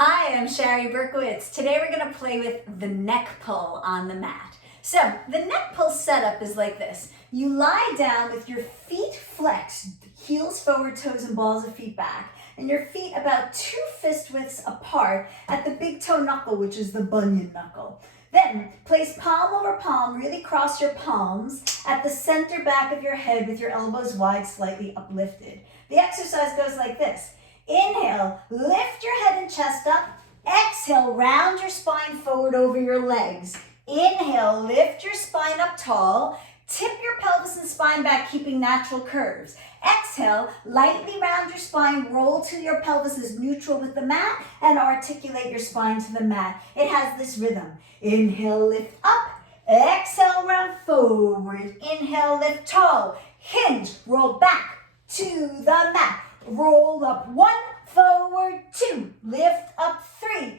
Hi, I'm Shari Berkowitz. Today we're going to play with the neck pull on the mat. So the neck pull setup is like this. You lie down with your feet flexed, heels forward, toes and balls of feet back, and your feet about 2 fist widths apart at the big toe knuckle, which is the bunion knuckle. Then place palm over palm, really cross your palms at the center back of your head with your elbows wide, slightly uplifted. The exercise goes like this. Inhale, lift your head and chest up. Exhale, round your spine forward over your legs. Inhale, lift your spine up tall. Tip your pelvis and spine back, keeping natural curves. Exhale, lightly round your spine, roll till your pelvis is neutral with the mat, and articulate your spine to the mat. It has this rhythm. Inhale, lift up. Exhale, round forward. Inhale, lift tall. Hinge, roll back to the mat. Roll up 1, forward 2, lift up 3,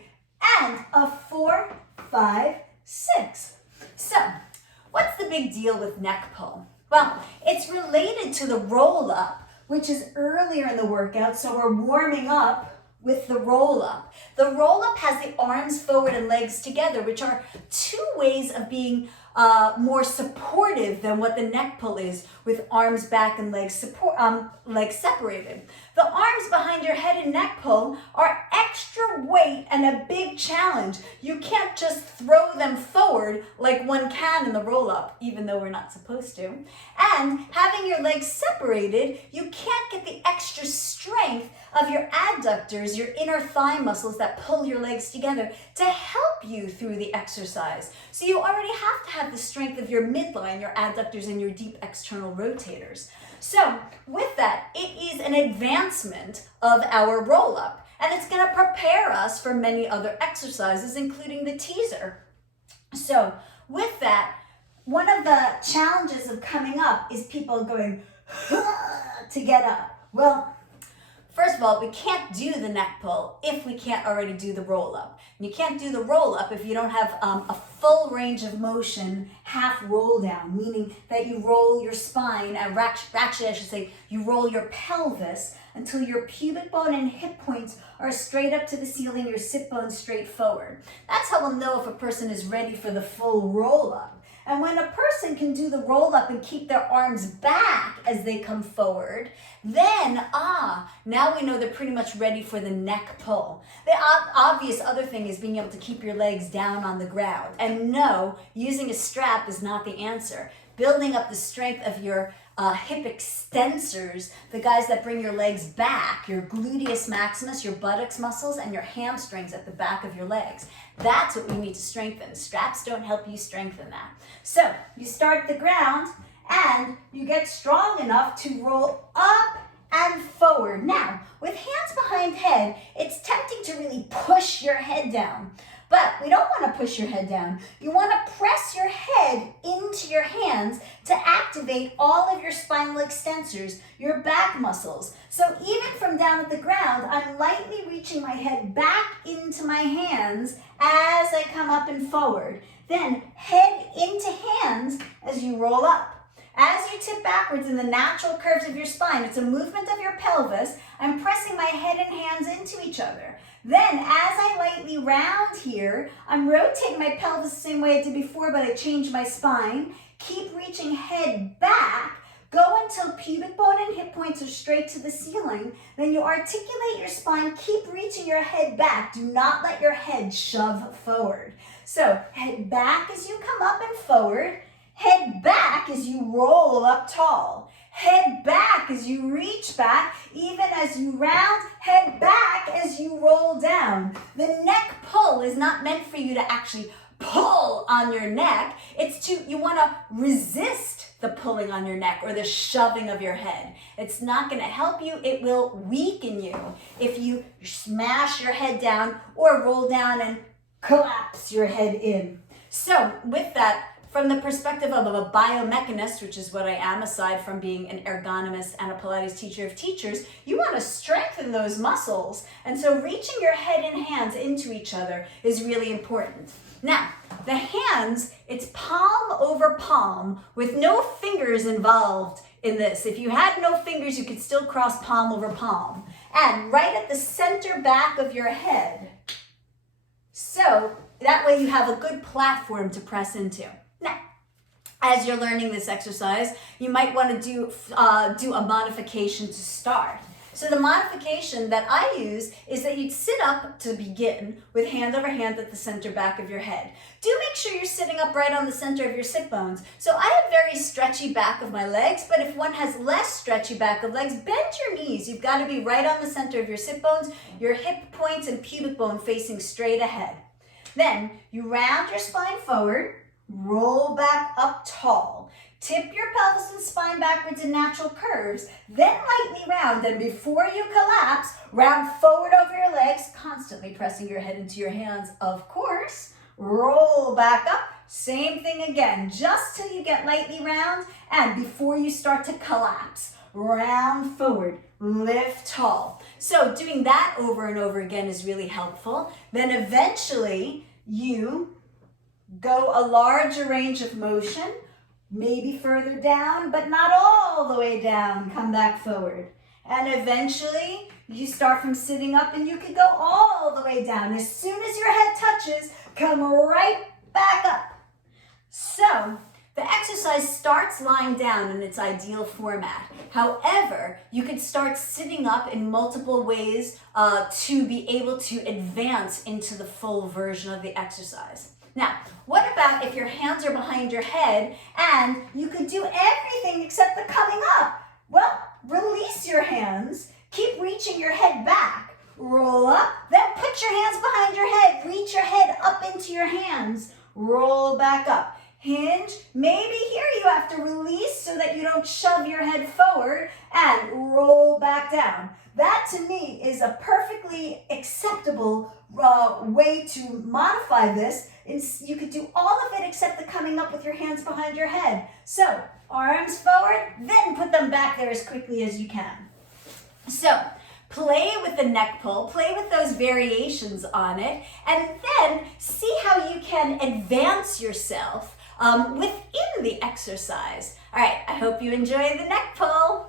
and a 4, 5, 6. So, what's the big deal with neck pull? Well, it's related to the roll up, which is earlier in the workout, so we're warming up with the roll up. The roll up has the arms forward and legs together, which are 2 ways of being more supportive than what the neck pull is, with arms back and legs separated. The arms behind your head in neck pull are extra weight and a big challenge. You can't just throw them forward like one can in the roll up, even though we're not supposed to. And having your legs separated, you can't get the extra strength of your adductors, your inner thigh muscles that pull your legs together to help you through the exercise. So you already have to have the strength of your midline, your adductors, and your deep external rotators. So with that, it is an advancement of our roll-up, and it's going to prepare us for many other exercises, including the teaser. So with that, one of the challenges of coming up is people going to get up. Well, first of all, we can't do the neck pull if we can't already do the roll-up. And you can't do the roll-up if you don't have a full range of motion, half roll down, meaning that you roll your spine, and actually I should say you roll your pelvis until your pubic bone and hip points are straight up to the ceiling, your sit bone straight forward. That's how we'll know if a person is ready for the full roll-up. And when a person can do the roll-up and keep their arms back as they come forward, then, now we know they're pretty much ready for the neck pull. The obvious other thing is being able to keep your legs down on the ground. And no, using a strap is not the answer. Building up the strength of your hip extensors, the guys that bring your legs back, your gluteus maximus, your buttocks muscles, and your hamstrings at the back of your legs. That's what we need to strengthen. Straps don't help you strengthen that. So you start at the ground and you get strong enough to roll up and forward. Now, with hands behind head, it's tempting to really push your head down. But we don't want to push your head down. You want to press your head into your hands to activate all of your spinal extensors, your back muscles. So even from down at the ground, I'm lightly reaching my head back into my hands as I come up and forward. Then head into hands as you roll up. As you tip backwards in the natural curves of your spine, it's a movement of your pelvis. I'm pressing my head and hands into each other. Then, as I lightly round here, I'm rotating my pelvis the same way I did before, but I changed my spine. Keep reaching head back. Go until pubic bone and hip points are straight to the ceiling. Then you articulate your spine. Keep reaching your head back. Do not let your head shove forward. So, head back as you come up and forward. Head back as you roll up tall. Head back as you reach back, even as you round. Head back as you roll down. The neck pull is not meant for you to actually pull on your neck. You want to resist the pulling on your neck or the shoving of your head. It's not going to help you. It will weaken you if you smash your head down or roll down and collapse your head in. So with that, from the perspective of a biomechanist, which is what I am, aside from being an ergonomist and a Pilates teacher of teachers, you want to strengthen those muscles. And so reaching your head and hands into each other is really important. Now, the hands, it's palm over palm with no fingers involved in this. If you had no fingers, you could still cross palm over palm. And right at the center back of your head, So that way you have a good platform to press into. Now, as you're learning this exercise, you might want to do a modification to start. So the modification that I use is that you'd sit up to begin with hand over hand at the center back of your head. Do make sure you're sitting up right on the center of your sit bones. So I have very stretchy back of my legs, but if one has less stretchy back of legs, bend your knees. You've got to be right on the center of your sit bones, your hip points and pubic bone facing straight ahead. Then you round your spine forward, roll back up tall. Tip your pelvis and spine backwards in natural curves, then lightly round, and before you collapse, round forward over your legs, constantly pressing your head into your hands, of course. Roll back up, same thing again, just till you get lightly round, and before you start to collapse, round forward, lift tall. So doing that over and over again is really helpful. Then eventually, you go a larger range of motion, maybe further down, but not all the way down. Come back forward. And eventually, you start from sitting up and you can go all the way down. As soon as your head touches, come right back up. So, the exercise starts lying down in its ideal format. However, you could start sitting up in multiple ways to be able to advance into the full version of the exercise. Now, what about if your hands are behind your head and you could do everything except the coming up? Well, release your hands, keep reaching your head back, roll up, then put your hands behind your head, reach your head up into your hands, roll back up. Hinge, maybe here you have to release so that you don't shove your head forward and roll back down. That to me is a perfectly acceptable way to modify this. You could do all of it except the coming up with your hands behind your head. So arms forward, then put them back there as quickly as you can. So play with the neck pull, play with those variations on it, and then see how you can advance yourself within the exercise. All right, I hope you enjoy the neck pull.